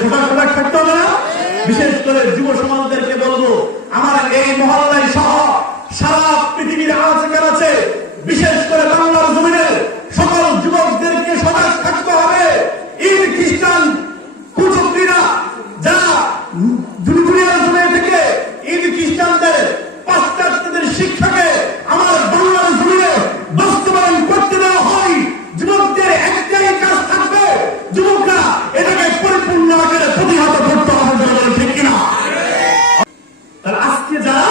ছোটা সজাগ থাকতে হবে না? বিশেষ করে যুব সমাজদেরকে বলবো, আমার এই মহল্লায় সহ সারা পৃথিবীর আছে, বিশেষ করে বাংলার জমিনের সকল যুবকদেরকে সজাগ থাকতে হবে। ঈদ খ্রিস্টান কুচক্রীরা যারা দুনিয়ার জমি থেকে ঈদ খ্রিস্টানদের পাশ্চাত্যদের শিক্ষাকে আমার বাংলার জমিনে বাস্তবায়ন করতে দেওয়া হয়, যুবকদের একটাই কাজ থাকবে, যুবকরা এটাকে পরিপূর্ণ আকারে প্রতিহত করতে হবে। ঠিক কিনা? তাহলে আজকে যারা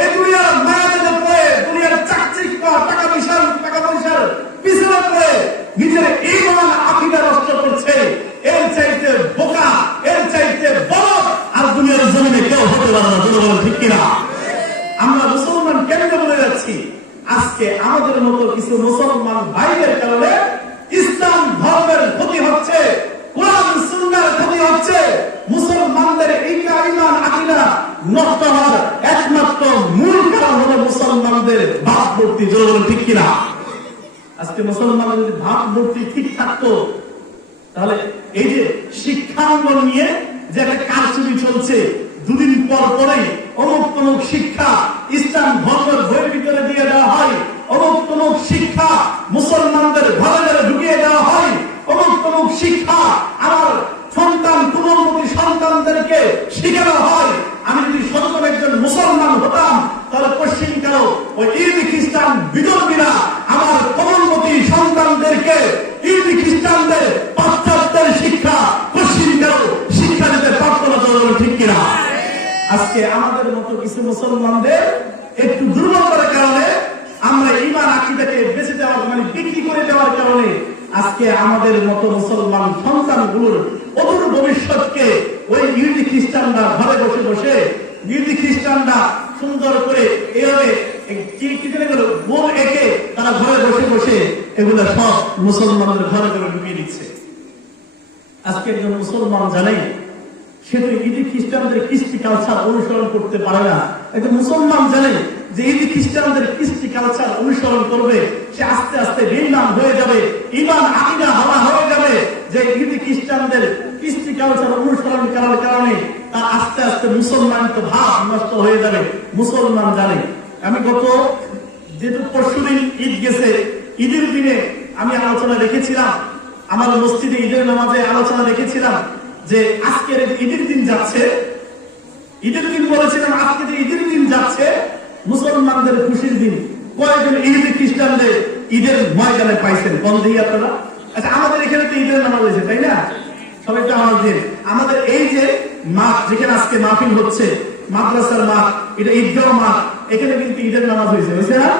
এই দুনিয়ার মায়াতে পড়ে, দুনিয়ার চাকচিক্য টাকা পয়সার পিছনে পড়ে নিজের ঈমান আকীদা নষ্ট করছে, এর চাইতে বোকা, এর চাইতে বলদ আর দুনিয়ার জমিনে কেউ হতে পারে না। বলে ঠিক কিনা? আমরা মুসলমান কেন্দ্রে বলে যাচ্ছি, আজকে আমাদের মতো কিছু মুসলমান ভাইদের কারণে ইসলাম ধর্মের ক্ষতি হচ্ছে, কোরআন সুন্নাহর ক্ষতি হচ্ছে। মুসলমানদের ঈমান আকীদা নষ্ট হওয়ার একমাত্র মূল কারণ হলো মুসলমানদের ভাবমূর্তি। ঠিক কিনা? আজকে মুসলমানদের যদি ভাবমূর্তি ঠিক থাকতো, তাহলে এই যে শিক্ষাঙ্গন নিয়ে যে একটা কারচুপি চলছে, দুদিন পর পরেই অমুক তমুক শিক্ষা ইসলাম ধর্মের বইয়ের ভিতরে দিয়ে দেওয়া হয়, অমুক তমুক শিক্ষা মুসলমানদের ঘরে ঘরে ঢুকিয়ে দেওয়া হয়, অমুক তমুক শিক্ষা আমার সন্তান কোমলমতি সন্তানদেরকে শিখানো হয়। আমি যদি সচেতন একজন মুসলমান হতাম, তাহলে পশ্চিমকাল ওই ঈদ খ্রিস্টান বিধর্মীরা আমার কোমলমতি সন্তানদেরকে ঈদ খ্রিস্টানদের পাশ্চাত্যের শিক্ষা পশ্চিমকাল শিক্ষা দিতে পারত না। ঠিক কিনা? আজকে আমাদের মতো কিছু মুসলমানদের একটু দুর্বলতার কারণে আমরা ঈমান আকীদাকে বেঁচে দেওয়ার বিক্রি করে দেওয়ার কারণে আজকে আমাদের মতো মুসলমান সন্তানগুলোর অদূর ভবিষ্যৎকে ওই ইহুদি খ্রিস্টানরা ঘরে বসে বসে, ইহুদি খ্রিস্টানরা সুন্দর করে এইভাবে গোল এঁকে তারা ঘরে বসে বসে এগুলো সব মুসলমানদের ঘরে ঘরে ঢুকিয়ে দিচ্ছে। আজকে একজন মুসলমান জানে সে তো ইহুদি খ্রিস্টানদের কৃষ্টি কালচার অনুসরণ করতে পারে না। একজন মুসলমান জানে যে ইহুদি খ্রিস্টানদের কৃষ্টি কালচার অনুসরণ করবে, সে আস্তে আস্তে বেঈমান হয়ে যাবে, ঈমান আকীদা হারা হয়ে যাবে। যে ইহুদি খ্রিস্টানদের কৃষ্টি কালচার অনুসরণ করার কারণে তার আস্তে আস্তে মুসলমান তো ভাব নষ্ট হয়ে যাবে। মুসলমান জানে, আমি গত যেহেতু পরশুদিন ঈদ গেছে, ঈদের দিনে আমি আলোচনা রেখেছিলাম, আমার মসজিদে ঈদের নামাজে আলোচনা রেখেছিলাম যে আজকের ঈদের দিন যাচ্ছে, ঈদের দিন বলেছিলাম আজকে যে ঈদের দিন যাচ্ছে মুসলমানদের খুশির দিন। কয়েকজন ইহুদি খ্রিস্টানদের ঈদের ময়দানে পাইছেন? বন্ধ আপনারা? আচ্ছা, আমাদের এখানে তো ঈদের নামাজ হয়েছে, তাই না? সবাই তো আমার দিন, আমাদের এই যে মাঠ যেখানে আজকে মাহফিল হচ্ছে, মাদ্রাসার মাঠ, এটা ঈদগাহ মাঠ, এখানে কিন্তু ঈদের নামাজ হয়েছে, বুঝছে না?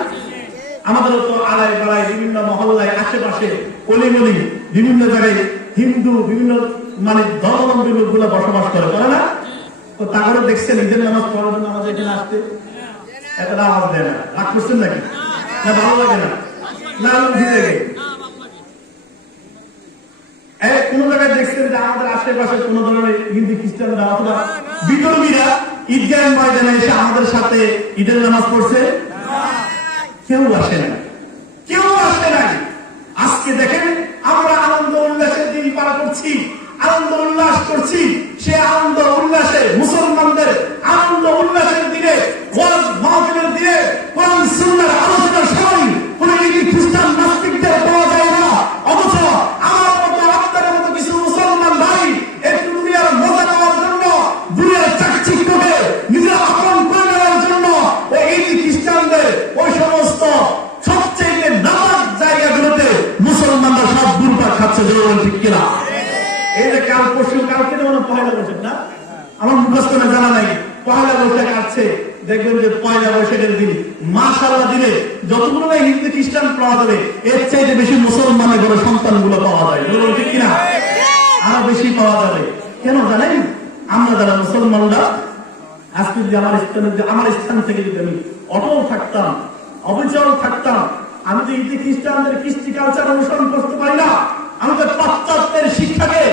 আমাদের তো আড়াই পাড়ায় বিভিন্ন মহল্লায় আশেপাশে অলিগলি বিভিন্ন জায়গায় হিন্দু বিভিন্ন ধর্মাবলম্বী লোকগুলো বসবাস করে না? তো তাহলে দেখছেন ঈদের নামাজ পড়ার জন্য আমাদের এখানে আসতে এত আওয়াজ দেয় না। রাগ করছেন নাকি? না ভালো লাগে না? না কোন জায়গায় দেখছেন যে আমাদের আশেপাশে কোন ধরনের হিন্দু খ্রিস্টানরা অথবা বিধর্মীরা ঈদগাহ ময়দানে এসে আমাদের সাথে ঈদের নামাজ পড়ছে? কেউ আসে না, কেউ আসে নাই। আজকে দেখেন আমরা আনন্দ উল্লাসের দিন পার করছি, আনন্দ উল্লাস করছি। সে আনন্দ উল্লাসে মুসলমানদের আনন্দ উল্লাসের দিনে, ওয়াজ মাহফিলের দিনে কোরআন সুন্নাহর আলোচনার সময় কোন ইহুদি খ্রিস্টান নাস্তিকদের পাওয়া যায় না। অথচ আমার মতো আপনার মতো কিছু মুসলমান ভাই একটু দুনিয়ার মজা নেওয়ার জন্য, দুনিয়ার চাকচিক্যকে নিজের আপন করে নেওয়ার জন্য ওই ইহুদি খ্রিস্টানদের ওই সমস্ত সবচেয়ে নাপাক জায়গাগুলোতে মুসলমানরা সব দুর্পাক খাচ্ছে। ঠিক কিনা? এই যে কাল পরশু কালকে যেমন পয়লা বৈশাখ না, আমার মুখস্থ না জানা নাই, পয়লা বৈশাখ আসছে, দেখবেন যে পয়লা বৈশাখের দিন মাশাআল্লাহ দিলে যতগুলো না হিন্দু খ্রিস্টান পাওয়া যাবে এর চাইতে বেশি মুসলমানের ঘরে সন্তান গুলো পাওয়া যায়। ঠিক কিনা? আরো বেশি পাওয়া যাবে। কেন জানেন? আমরা যারা মুসলমানরা আজকে যদি আমার স্থান থেকে যদি আমি অটল থাকতাম, অবিচল থাকতাম, আমি তো ইহুদি খ্রিস্টানদের কৃষ্টি কালচার অনুসরণ করতে পারি না, আমি তো পাশ্চাত্যের শিক্ষাকে,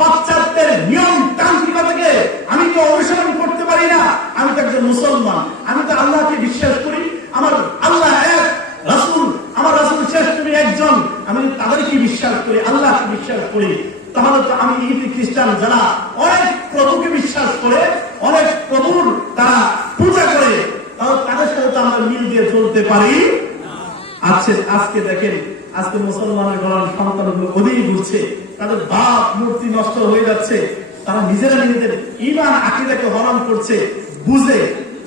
পাশ্চাত্যের নিয়ম তান্ত্রিকতাকে আমি তো অনুসরণ করতে পারি না। আমি তো একজন মুসলমান, আমি তো আল্লাহকে বিশ্বাস করি, আমার আল্লাহ এক, রাসূল আমার রাসূল শ্রেষ্ঠ একজন, আমি তাদেরকে বিশ্বাস করি, আল্লাহকে বিশ্বাস করি। তাহলে তো আমি ইহুদি খ্রিস্টান খ্রিস্টান যারা অনেক প্রভুকে বিশ্বাস করে, অনেক প্রভুর তারা পূজা করে, তাদের সাথে তো আমরা মিল দিয়ে চলতে পারি। আজকে দেখেন, আজকে মুসলমানের গলার সন্তানগুলো ওদিকে ঘুরছে, তাদের বাপ মূর্তি নষ্ট হয়ে যাচ্ছে, তারা নিজেরা নিজেদের ঈমান আকীদাকে হরণ করছে বুঝে।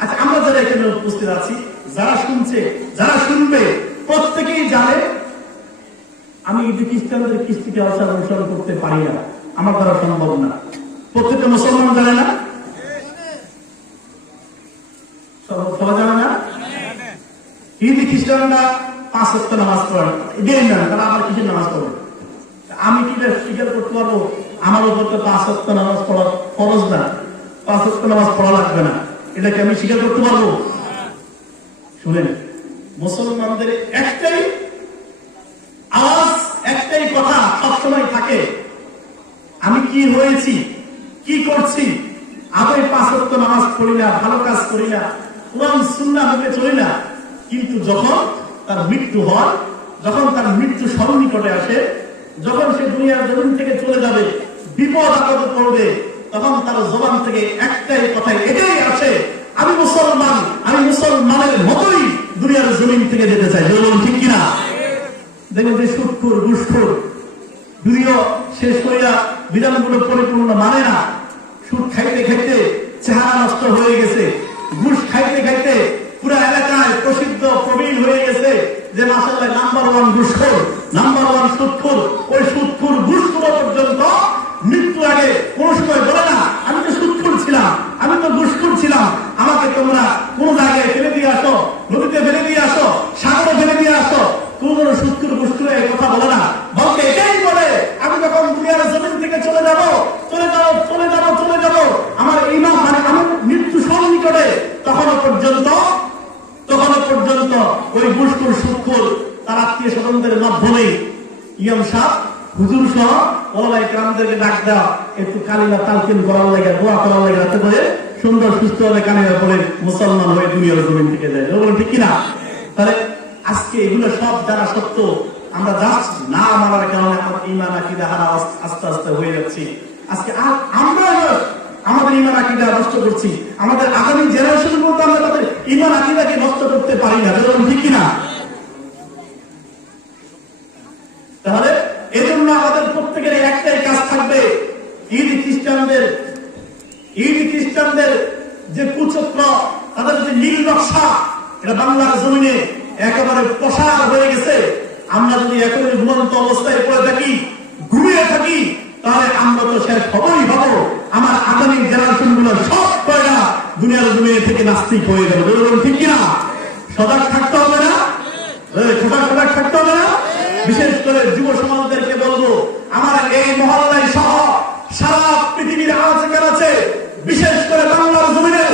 আচ্ছা, আমরা যারা এখানে উপস্থিত আছি, যারা শুনছে, যারা শুনবে, প্রত্যেকেই জানে আমি ইহুদি খ্রিস্টানদের কৃষ্টিকে আচার অনুসরণ করতে পারি না, আমার দ্বারা সম্ভব না। প্রত্যেকটা মুসলমান জানে না? সবাই জানে না? ইহুদি খ্রিস্টানরা 5 ওয়াক্ত নামাজ পড়ে না, তারা আবার কিসের নামাজ পড়ে? আমি কি স্বীকার করতে পারবো আমার উপর তো 5 ওয়াক্ত নামাজ পড়া ফরজ না, 5 ওয়াক্ত নামাজ পড়া লাগবে না, এটাকে আমি স্বীকার করতে পারবো? শুনেন, মুসলমানদের একটাই আওয়াজ, একটাই কথা সবসময় থাকে, আমি কি হয়েছি, কি করছি, আমি 5 ওয়াক্ত নামাজ পড়ি না, ভালো কাজ করি না, কোরআন সুন্নাহ মেনে চলি না, কিন্তু যখন তার মৃত্যু হয়, যখন তার মৃত্যু সন্নিকটে আসে, যখন সে দুনিয়ার জমিন থেকে চলে যাবে, বিপদ আপদে পড়বে, তখন তার জবান থেকে একটাই কথা এটাই আসে, আমি মুসলমান, আমি মুসলমানের মতোই দুনিয়ার জমিন থেকে যেতে চাই। বলুন ঠিক কিনা? দেখবেন যে সুদখোর, ঘুষখোর, যদিও শেষ হইয়া বিধানগুলো পরিপূর্ণ মানে না, সুদ খাইতে খাইতে চেহারা নষ্ট হয়ে গেছে, ঘুষ খাইতে খাইতে পুরো এলাকায় প্রসিদ্ধ প্রবীণ হয়ে গেছে যে মাশাআল্লাহ নাম্বার 1 ঘুষখোর, নাম্বার 1 সুদখোর। ওই সুদখোর ঘুষখোর পর্যন্ত মৃত্যু আগে কোন সময় বলে না আমি তো সুদখোর ছিলাম, আমি তো ঘুষখোর ছিলাম, আমাকে তোমরা কোন জায়গায় ফেলে দিয়ে আসো, নদীতে ফেলে দিয়ে আসো, সাগরে ফেলে দিয়ে আসো, কোন সুদখোর ঘুষখোর এই কথা বলে না, বলতে এটাই বলে আমি যখন দুনিয়ার জমিন থেকে চলে যাব, চলে যাব, চলে যাব, চলে যাব, আমার ঈমান মানে আমার মৃত্যু সন্নিকটে, তখনও পর্যন্ত ওই ঘুষখোর সুদখোর তার আত্মীয় স্বজনদের মাধ্যমে ইমাম সাহেব, হুজুর সহ ওলামায়ে কেরামদেরকে ডাক দেওয়া, একটু কালিমা তালকিন করার লাগে, দোয়া করার লাগে, যাতে করে সুন্দর সুস্থভাবে কালিমা পড়ে মুসলমান হয়ে দুনিয়ার জমিন থেকে যায়। বলুন ঠিক কিনা? তাহলে আজকে এগুলো সব জানা সত্ত্বেও আমরা যাচ্ছি না মানার কারণে আমার ঈমান আকীদা হারা আস্তে আস্তে হয়ে যাচ্ছে। আজকে আমরা আমাদের ঈমান আকীদা নষ্ট করছি, আমাদের আগামী জেনারেশন বলতে আমরা তাদের ঈমান আকীদাকে নষ্ট করতে পারি না। বলুন ঠিক কিনা? তাহলে এজন্য আমাদের প্রত্যেকের একটাই কাজ থাকবে, ইহুদি খ্রিস্টানদের যে কুচক্র, তাদের যে নীল নকশা, এটা বাংলার জমিনে একেবারে প্রসার হয়ে গেছে। আমরা যদি এখন ঘুমন্ত অবস্থায় পড়ে থাকি, ঘুমিয়ে থাকি, তাহলে আমরা তো শেষ হবই হবো। আমার আগামী জেনারেশন গুলো সব কয়টা দুনিয়ার জমিনে থেকে নাস্তিক হয়ে যাবে। বলুন ঠিক কিনা? সজাগ থাকতে হবে না? সজাগ থাকতে হবে না? বিশেষ করে যুব সমাজদেরকে বলবো, আমার এই মহল্লায় সহ সারা পৃথিবীর আছে, বিশেষ করে বাংলার জমিনের